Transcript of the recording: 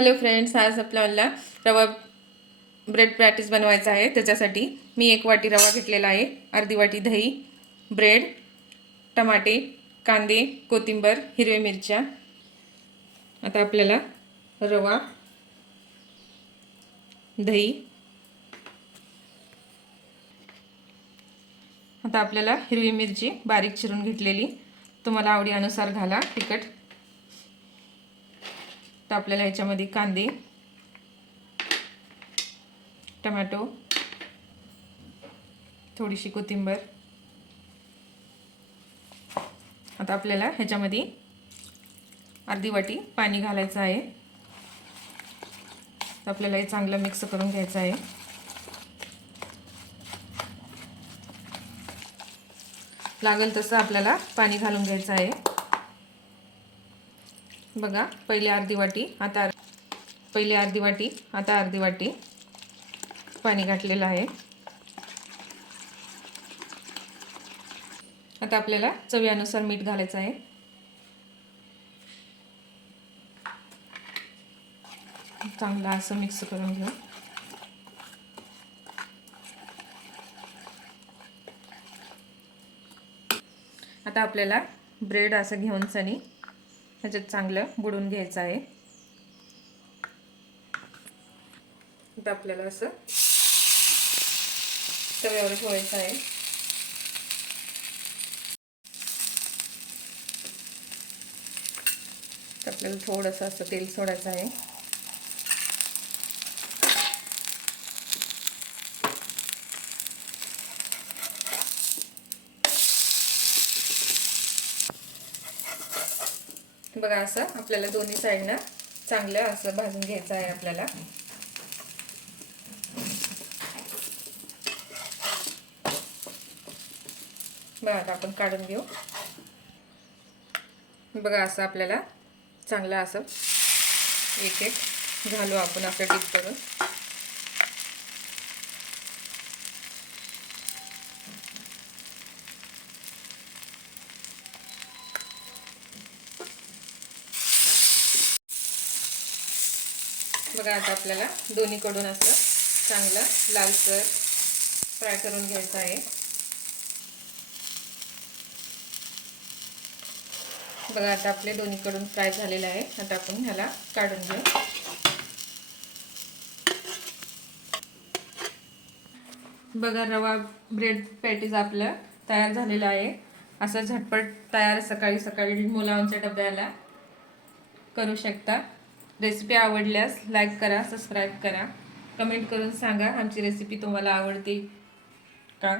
Hello friends, आज आपल्याला रवा ब्रेड पॅटीस बनवायचा आहे। त्याच्यासाठी मी 1 वाटी रवा घेतलेला आहे, अर्धी वाटी दही, ब्रेड, टमाटे, कांदे, कोथिंबीर, हिरवी मिरच्या। आता आपल्याला रवा, दही, आता आपल्याला हिरवी मिरची बारीक चिरून घेतलेली, तुम्हाला आवडीनुसार घाला तिखट। तर आपल्याला याच्यामध्ये कांदे, टमाटो, थोडीशी कोथिंबीर। आता आपल्याला ह्याच्यामध्ये अर्धी वाटी पाणी घालायचं आहे। तर आपल्याला हे चांगलं मिक्स करून घ्यायचं आहे। लागेल तसं आपल्याला पाणी घालून घ्यायचं आहे। बघा, पहिले अर्धी वाटी, आता अर्धी वाटी पाणी घातलेलं आहे। आता आपल्याला चवीनुसार मीठ घालायचं आहे। चांगलं असं मिक्स करून घेऊ। आता आपल्याला ब्रेड असं घेऊन सनी ह्याच्यात चांगलं बुडवून घ्यायचं आहे। आता आपल्याला असं तव्यावर ठेवायचं आहे। तर आपल्याला थोडंसं असं तेल सोडायचं आहे। बघा, असं आपल्याला दोन्ही साइडनं चांगलं असं भाजून घ्यायचं आहे आपल्याला। बघा, आता आपण काढून घेऊ। बघा, असं आपल्याला चांगलं असं एक एक घालू आपण असं डिप करून। बघा, आता आपल्याला दोन्हीकडून असं चांगलं लालसर फ्राय करून घ्यायचं आहे। बघा, आता आपले दोन्हीकडून फ्राय झालेले आहे। आता आपण ह्याला काढून घेऊ। बघा, रवा ब्रेड पॅटीस आपलं तयार झालेलं आहे। असं झटपट तयार सकाळी सकाळी मुलांच्या डब्याला करू शकता। रेसिपी आवडल्यास लाईक करा, सबस्क्राईब करा, कमेंट करून सांगा आमची रेसिपी तुम्हाला आवडते का।